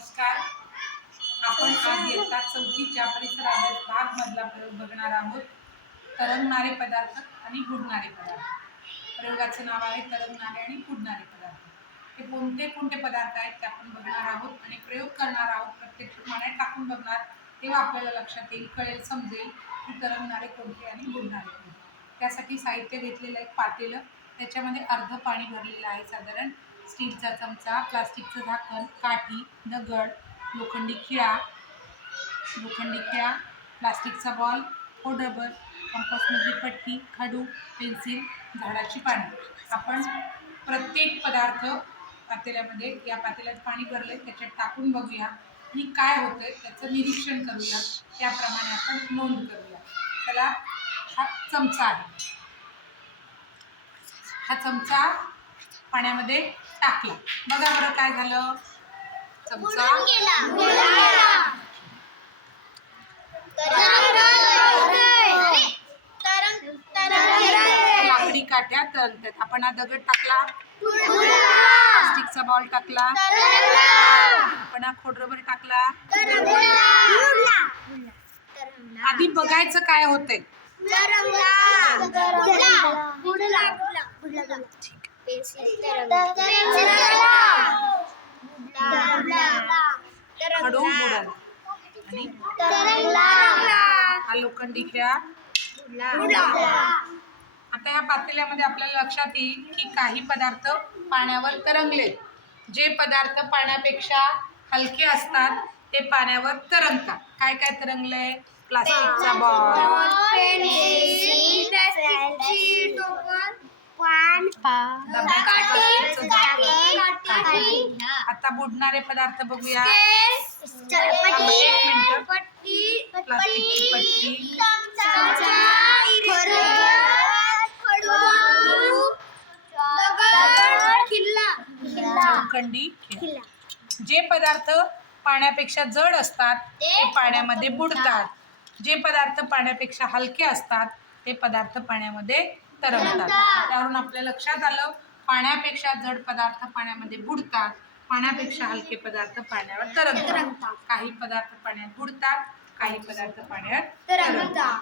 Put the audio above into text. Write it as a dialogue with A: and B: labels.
A: नमस्कार. आपण आज इयत्ता चौथीच्या परिसर अभ्यास भाग मधला प्रयोग बघणार आहोत. तरंगणारे पदार्थ आणि बुडणारे पदार्थ. प्रयोगाचं नाव आहे तरंगणारे आणि बुडणारे पदार्थ. हे कोणते कोणते पदार्थ आहेत ते आपण बघणार आहोत आणि प्रयोग करणार आहोत प्रत्यक्ष पाण्यात टाकून बघणार. तेव्हा आपल्याला लक्षात येईल कळेल समजेल की तरंगणारे कोणते आणि बुडणारे कोणते. त्यासाठी साहित्य घेतलेलं आहे पातेलं त्याच्यामध्ये अर्ध पाणी भरलेलं आहे साधारण. स्टीलचा चमचा प्लास्टिकचं झाकण काठी दगड लोखंडी खिळा लोखंडी खिळा प्लास्टिकचा बॉल रबर कंपासमधली पट्टी खडू पेन्सिल झाडाची पाने. आपण प्रत्येक पदार्थ पातेल्यामध्ये या पातेल्यात पाणी भरले त्याच्यात टाकून बघूया. आणि काय होतंय त्याचं निरीक्षण करूया. त्याप्रमाणे आपण नोंद करूया. त्याला हा चमचा आहे. हा चमचा पाण्यामध्ये टाकला बघा बरं काय झालं. चमचा. लाकडी तळतात आपण हा दगड टाकला. प्लास्टिकचा बॉल टाकला. आपण हा खोडरबर टाकला. आधी बघायचं काय होतंय. खडू बुडल. आणि हा लोखंडी खेळा. आता या पातेल्यामध्ये आपल्याला लक्षात येईल की काही पदार्थ पाण्यावर तरंगले. जे पदार्थ पाण्यापेक्षा हलके असतात ते पाण्यावर तरंगतात. काय काय तरंगलंय? प्लास्टिकचा बॉल आता बुडणारे पदार्थ बघूया. प्लास्टिकची पट्टी. लोखंडी खेळ जे पदार्थ पाण्यापेक्षा जड असतात ते पाण्यामध्ये बुडतात. जे पदार्थ पाण्यापेक्षा हलके असतात ते पदार्थ पाण्यामध्ये तरंगतात. त्यावरून आपल्या लक्षात आलं पाण्यापेक्षा जड पदार्थ पाण्यामध्ये बुडतात. पाण्यापेक्षा हलके पदार्थ पाण्यावर तरंगतात. काही पदार्थ पाण्यात बुडतात काही पदार्थ पाण्यात तरंगतात.